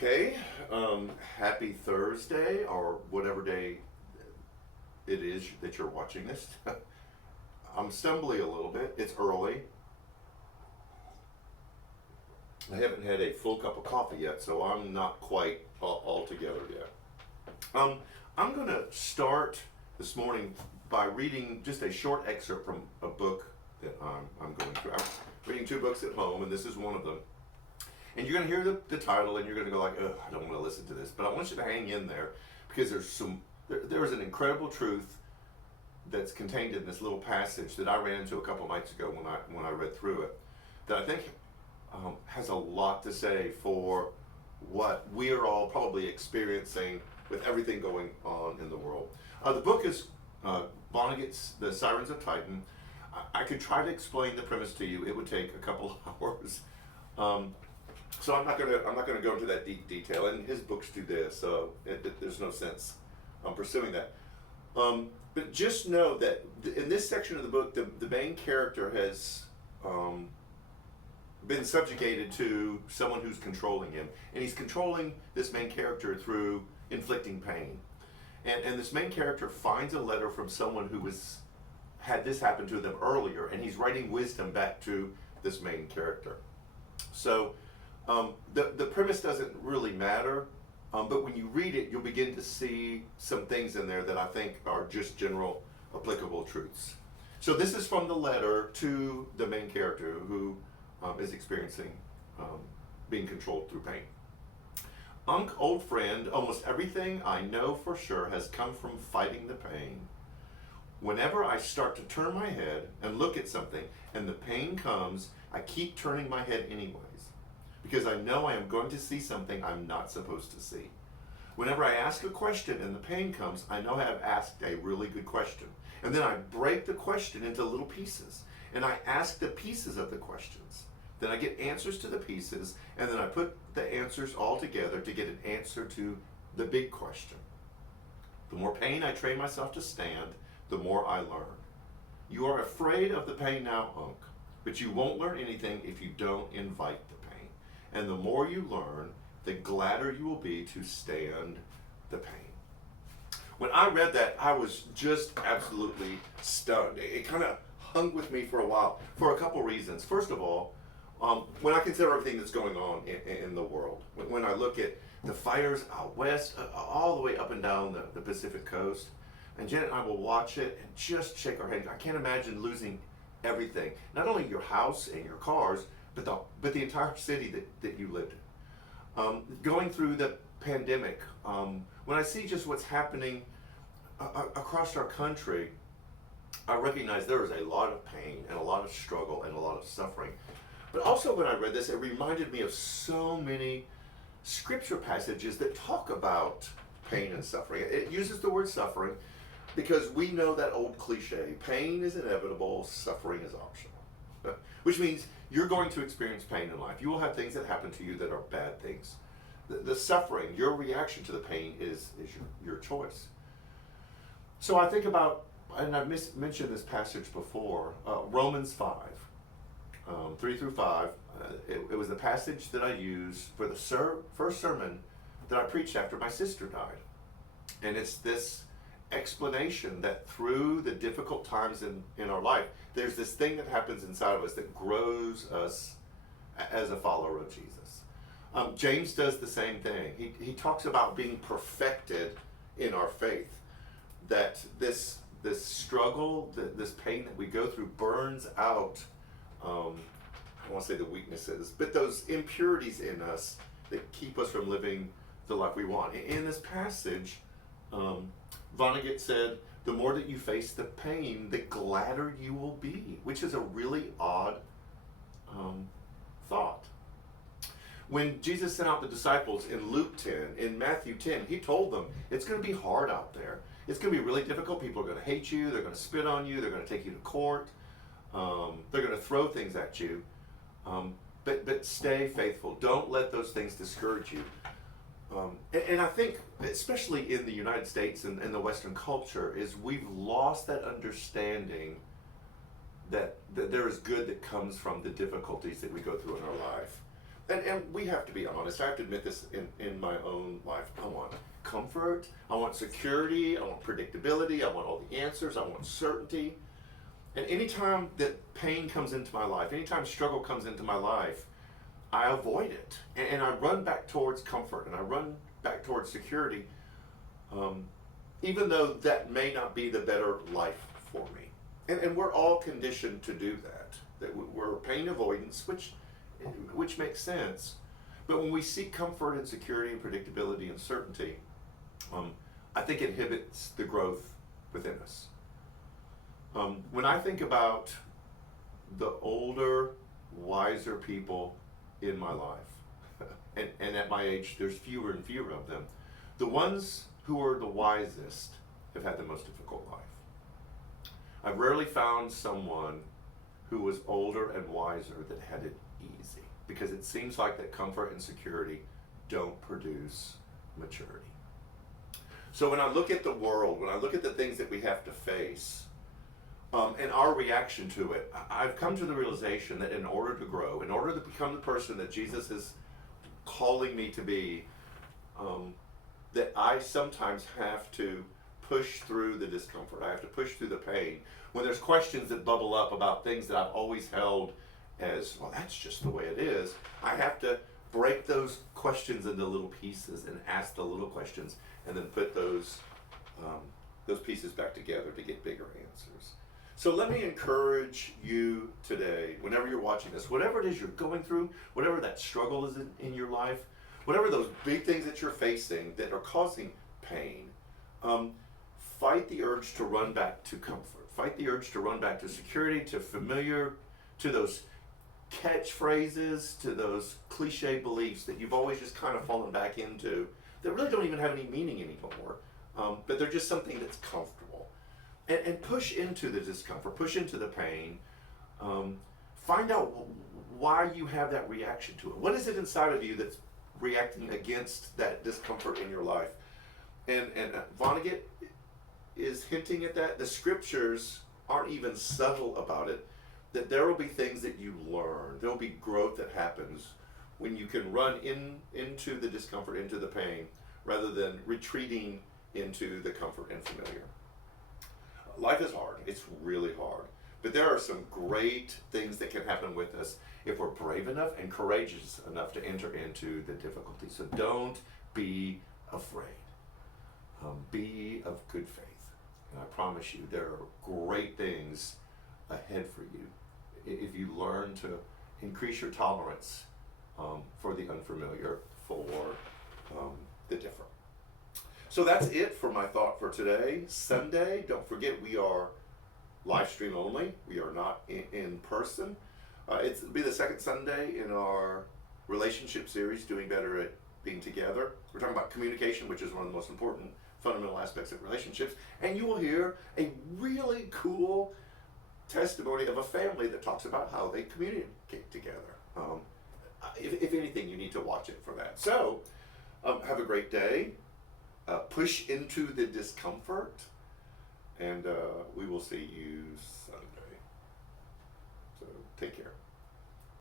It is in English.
Okay, happy Thursday or whatever day it is that you're watching this. I'm stumbling a little bit. It's early. I haven't had a full cup of coffee yet, so I'm not quite all together yet. Um, I'm going to start this morning by reading just a short excerpt from a book that I'm going through. I'm reading two books at home, and this is one of them. And you're going to hear the title, and you're going to go like, "Ugh, I don't want to listen to this." But I want you to hang in there because there is an incredible truth that's contained in this little passage that I ran into a couple nights ago when I read through it, that I think has a lot to say for what we are all probably experiencing with everything going on in the world. The book is Vonnegut's The Sirens of Titan. I could try to explain the premise to you. It would take a couple hours. So I'm not gonna go into that deep detail, and his books do this, so there's no sense pursuing that. But just know that in this section of the book, the main character has been subjugated to someone who's controlling him, and he's controlling this main character through inflicting pain. And this main character finds a letter from someone who had this happen to them earlier, and he's writing wisdom back to this main character. So the premise doesn't really matter, but when you read it, you'll begin to see some things in there that I think are just general applicable truths. So this is from the letter to the main character who is experiencing being controlled through pain. Unc, old friend, almost everything I know for sure has come from fighting the pain. Whenever I start to turn my head and look at something and the pain comes, I keep turning my head anyways, because I know I am going to see something I'm not supposed to see. Whenever I ask a question and the pain comes, I know I have asked a really good question. And then I break the question into little pieces, and I ask the pieces of the questions. Then I get answers to the pieces, and then I put the answers all together to get an answer to the big question. The more pain I train myself to stand, the more I learn. You are afraid of the pain now, Unc, but you won't learn anything if you don't invite the pain. And the more you learn, the gladder you will be to stand the pain. When I read that, I was just absolutely stunned. It kind of hung with me for a while for a couple reasons. First of all, when I consider everything that's going on in the world, when I look at the fires out west, all the way up and down the Pacific coast, and Janet and I will watch it and just shake our heads. I can't imagine losing everything. Not only your house and your cars, but the entire city that you lived in. Going through the pandemic, when I see just what's happening across our country, I recognize there is a lot of pain and a lot of struggle and a lot of suffering. But also when I read this, it reminded me of so many scripture passages that talk about pain and suffering. It uses the word suffering because we know that old cliche, pain is inevitable, suffering is optional. Which means you're going to experience pain in life. You will have things that happen to you that are bad things. The suffering, your reaction to the pain is your choice. So I think about, and I've mentioned this passage before, Romans 5. 3 through 5, it was the passage that I used for the first sermon that I preached after my sister died. And it's this explanation that through the difficult times in our life, there's this thing that happens inside of us that grows us as a follower of Jesus. James does the same thing. He talks about being perfected in our faith, that this struggle, this pain that we go through burns out I don't want to say the weaknesses, but those impurities in us that keep us from living the life we want. In this passage, Vonnegut said, the more that you face the pain, the gladder you will be, which is a really odd thought. When Jesus sent out the disciples in Luke 10, in Matthew 10, he told them, it's going to be hard out there. It's going to be really difficult. People are going to hate you. They're going to spit on you. They're going to take you to court. They're going to throw things at you, but stay faithful. Don't let those things discourage you. And I think, especially in the United States and the Western culture, is we've lost that understanding that there is good that comes from the difficulties that we go through in our life. And we have to be honest. I have to admit this in my own life. I want comfort. I want security. I want predictability. I want all the answers. I want certainty. And anytime that pain comes into my life, anytime struggle comes into my life, I avoid it. And I run back towards comfort and I run back towards security, even though that may not be the better life for me. And we're all conditioned to do that. That we're pain avoidance, which makes sense. But when we seek comfort and security and predictability and certainty, I think it inhibits the growth within us. When I think about the older, wiser people in my life, and at my age, there's fewer and fewer of them, the ones who are the wisest have had the most difficult life. I've rarely found someone who was older and wiser that had it easy, because it seems like that comfort and security don't produce maturity. So when I look at the world, when I look at the things that we have to face, and our reaction to it, I've come to the realization that in order to grow, in order to become the person that Jesus is calling me to be, that I sometimes have to push through the discomfort. I have to push through the pain. When there's questions that bubble up about things that I've always held as, well, that's just the way it is, I have to break those questions into little pieces and ask the little questions and then put those pieces back together to get bigger answers. So let me encourage you today, whenever you're watching this, whatever it is you're going through, whatever that struggle is in your life, whatever those big things that you're facing that are causing pain, fight the urge to run back to comfort. Fight the urge to run back to security, to familiar, to those catchphrases, to those cliche beliefs that you've always just kind of fallen back into that really don't even have any meaning anymore, but they're just something that's comfortable. And push into the discomfort, push into the pain, find out why you have that reaction to it. What is it inside of you that's reacting against that discomfort in your life? And Vonnegut is hinting at that. The scriptures aren't even subtle about it, that there will be things that you learn. There will be growth that happens when you can run into the discomfort, into the pain, rather than retreating into the comfort and familiar. Life is hard. It's really hard. But there are some great things that can happen with us if we're brave enough and courageous enough to enter into the difficulty. So don't be afraid. Be of good faith. And I promise you, there are great things ahead for you if you learn to increase your tolerance for the unfamiliar, for the different. So that's it for my thought for today. Sunday, don't forget we are live stream only. We are not in person. It'll be the second Sunday in our relationship series, Doing Better at Being Together. We're talking about communication, which is one of the most important fundamental aspects of relationships. And you will hear a really cool testimony of a family that talks about how they communicate together. If anything, you need to watch it for that. So, have a great day. Push into the discomfort, and we will see you Sunday. So take care.